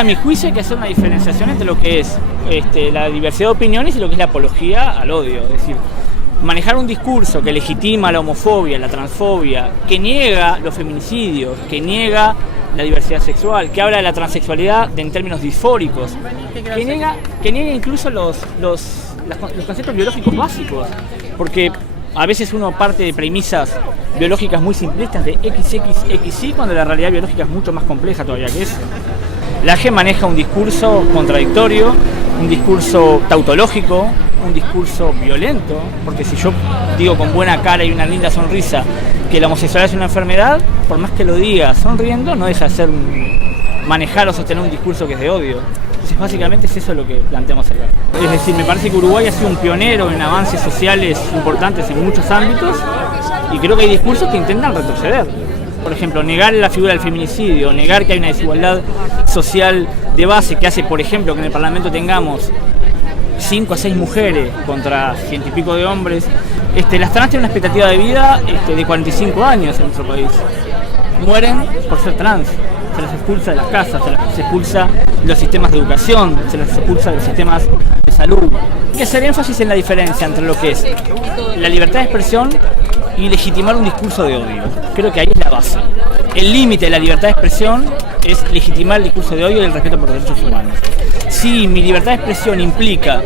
que a mi juicio hay que hacer una diferenciación entre lo que es la diversidad de opiniones y lo que es la apología al odio. Es decir, manejar un discurso que legitima la homofobia, la transfobia, que niega los feminicidios, que niega la diversidad sexual, que habla de la transexualidad en términos disfóricos, que niega incluso los conceptos biológicos básicos, porque a veces uno parte de premisas biológicas muy simplistas de XXXY, cuando la realidad biológica es mucho más compleja todavía que eso. La AGE maneja un discurso contradictorio, un discurso tautológico, un discurso violento, porque si yo digo con buena cara y una linda sonrisa que la homosexualidad es una enfermedad, por más que lo diga sonriendo, no deja de ser manejar o sostener un discurso que es de odio. Entonces básicamente es eso lo que planteamos acá. Es decir, me parece que Uruguay ha sido un pionero en avances sociales importantes en muchos ámbitos y creo que hay discursos que intentan retroceder. Por ejemplo, negar la figura del feminicidio, negar que hay una desigualdad social de base que hace, por ejemplo, que en el Parlamento tengamos 5 a 6 mujeres contra 100 y pico de hombres. Las trans tienen una expectativa de vida de 45 años en nuestro país. Mueren por ser trans. Se las expulsa de las casas, se las expulsa de los sistemas de educación, se las expulsa de los sistemas de salud. Hay que hacer énfasis en la diferencia entre lo que es la libertad de expresión y legitimar un discurso de odio. Creo que ahí es la base. El límite de la libertad de expresión es legitimar el discurso de odio y el respeto por los derechos humanos. Si mi libertad de expresión implica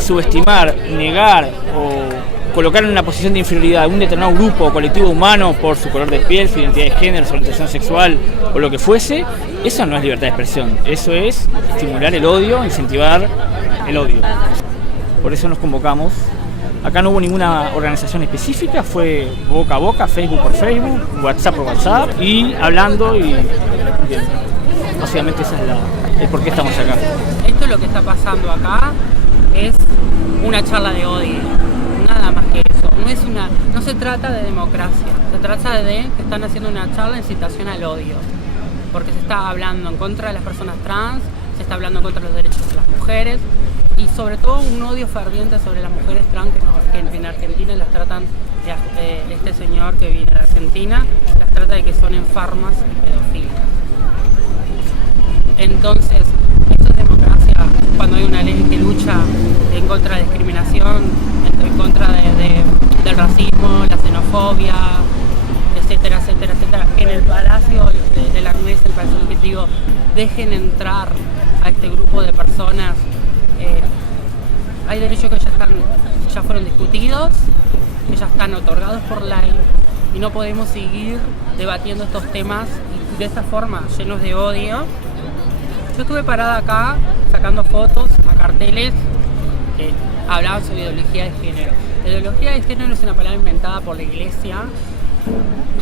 subestimar, negar o colocar en una posición de inferioridad a un determinado grupo o colectivo humano por su color de piel, su identidad de género, su orientación sexual o lo que fuese, eso no es libertad de expresión. Eso es estimular el odio, incentivar el odio. Por eso nos convocamos. Acá no hubo ninguna organización específica, fue boca a boca, Facebook por Facebook, WhatsApp por WhatsApp, y hablando y básicamente esa es el por qué estamos acá. Esto lo que está pasando acá es una charla de odio, nada más que eso. No se trata de democracia, se trata de que están haciendo una charla de incitación al odio, porque se está hablando en contra de las personas trans, se está hablando en contra de los derechos de las mujeres, y sobre todo un odio ferviente sobre las mujeres trans que en Argentina las tratan, este señor que viene de Argentina, las trata de que son enfermas y pedófilas. Entonces, eso es democracia cuando hay una ley que lucha en contra de la discriminación, en contra del racismo, la xenofobia, etcétera, etcétera, etcétera. En el Palacio de la ANMES, el Palacio Legislativo, dejen entrar a este grupo de personas. Hay derechos que ya fueron discutidos, que ya están otorgados por ley, y no podemos seguir debatiendo estos temas de esta forma, llenos de odio. Yo estuve parada acá sacando fotos a carteles que hablaban sobre ideología de género. La ideología de género es una palabra inventada por la Iglesia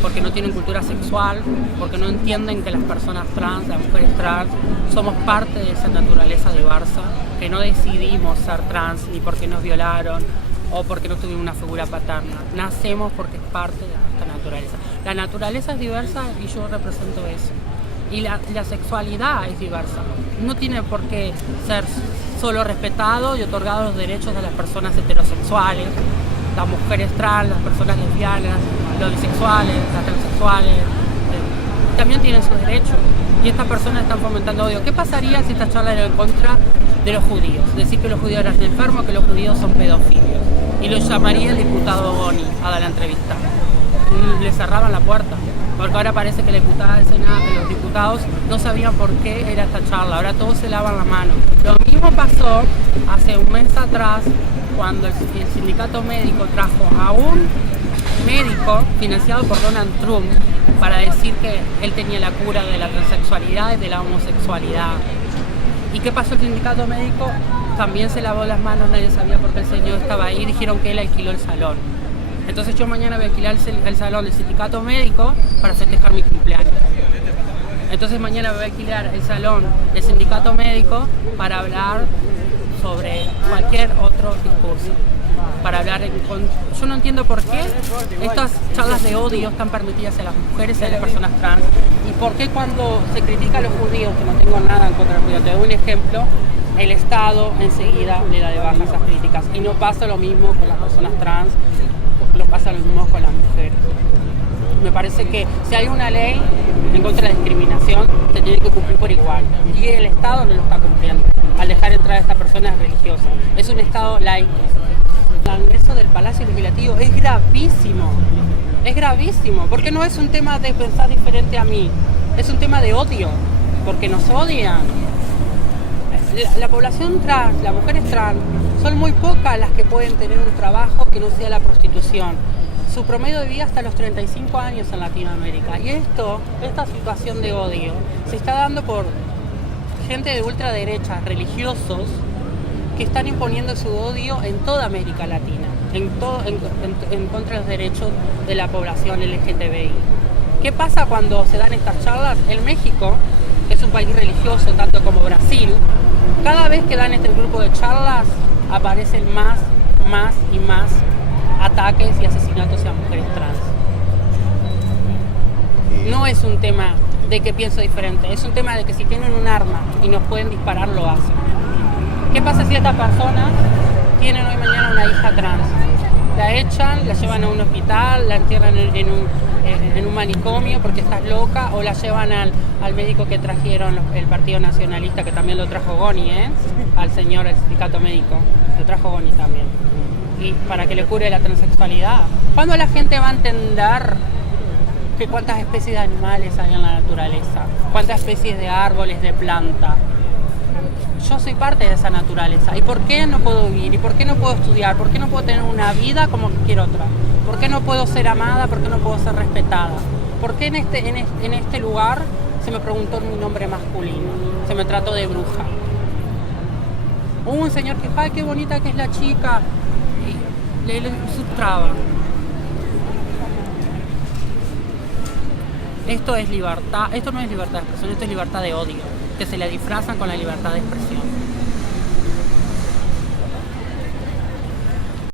porque no tienen cultura sexual, porque no entienden que las personas trans, las mujeres trans, somos parte de esa naturaleza diversa, que no decidimos ser trans ni porque nos violaron o porque no tuvimos una figura paterna. Nacemos porque es parte de nuestra naturaleza. La naturaleza es diversa y yo represento eso. Y la sexualidad es diversa. No tiene por qué ser solo respetado y otorgado los derechos de las personas heterosexuales, las mujeres trans, las personas lesbianas, los bisexuales, las transexuales. También tienen sus derechos. Y estas personas están fomentando odio. ¿Qué pasaría si esta charla era en contra de los judíos? Decir que los judíos eran enfermos, que los judíos son pedófilos. Y lo llamaría el diputado Boni a dar la entrevista. Le cerraban la puerta. Porque ahora parece que la diputada del Senado, que los diputados no sabían por qué era esta charla, ahora todos se lavan la mano. Lo mismo pasó hace un mes atrás, cuando el sindicato médico trajo a un médico financiado por Donald Trump para decir que él tenía la cura de la transexualidad y de la homosexualidad. ¿Y qué pasó el sindicato médico? También se lavó las manos, nadie sabía por qué el señor estaba ahí, dijeron que él alquiló el salón. Entonces yo mañana voy a alquilar el salón del sindicato médico para festejar mi cumpleaños. Entonces mañana voy a alquilar el salón del sindicato médico para hablar sobre cualquier otro discurso. Para hablar yo no entiendo por qué estas charlas de odio están permitidas a las mujeres y a las personas trans. Y por qué cuando se critica a los judíos, que no tengo nada en contra de los judíos, te doy un ejemplo, el Estado enseguida le da de baja esas críticas. Y no pasa lo mismo con las personas trans lo pasa lo mismo con las mujeres. Me parece que si hay una ley en contra de la discriminación, se tiene que cumplir por igual. Y el Estado no lo está cumpliendo al dejar entrar a estas personas religiosas. Es un Estado laico. Eso del Palacio Legislativo es gravísimo. Es gravísimo, porque no es un tema de pensar diferente a mí. Es un tema de odio, porque nos odian. La población trans, las mujeres trans, son muy pocas las que pueden tener un trabajo que no sea la prostitución. Su promedio de vida hasta los 35 años en Latinoamérica. Y esta situación de odio se está dando por gente de ultraderecha, religiosos, que están imponiendo su odio en toda América Latina, en contra de los derechos de la población LGTBI. ¿Qué pasa cuando se dan estas charlas? En México, que es un país religioso tanto como Brasil, cada vez que dan este grupo de charlas aparecen más y más ataques y asesinatos a mujeres trans. No es un tema de que pienso diferente, es un tema de que si tienen un arma y nos pueden disparar, lo hacen. ¿Qué pasa si estas personas tienen hoy mañana una hija trans? La echan, la llevan a un hospital, la entierran en un manicomio porque estás loca, o la llevan al médico que trajeron el Partido Nacionalista, que también lo trajo Goni, al señor del sindicato médico, lo trajo Goni también, y para que le cure la transexualidad. ¿Cuándo la gente va a entender que cuántas especies de animales hay en la naturaleza? ¿Cuántas especies de árboles, de plantas? Yo soy parte de esa naturaleza. ¿Y por qué no puedo vivir? ¿Y por qué no puedo estudiar? ¿Por qué no puedo tener una vida como cualquier otra? ¿Por qué no puedo ser amada? ¿Por qué no puedo ser respetada? ¿Por qué en este lugar se me preguntó mi nombre masculino? Se me trató de bruja. Hubo un señor que, ¡ay, qué bonita que es la chica! Y le sustraba. Esto es libertad, esto no es libertad de expresión, esto es libertad de odio, que se le disfrazan con la libertad de expresión.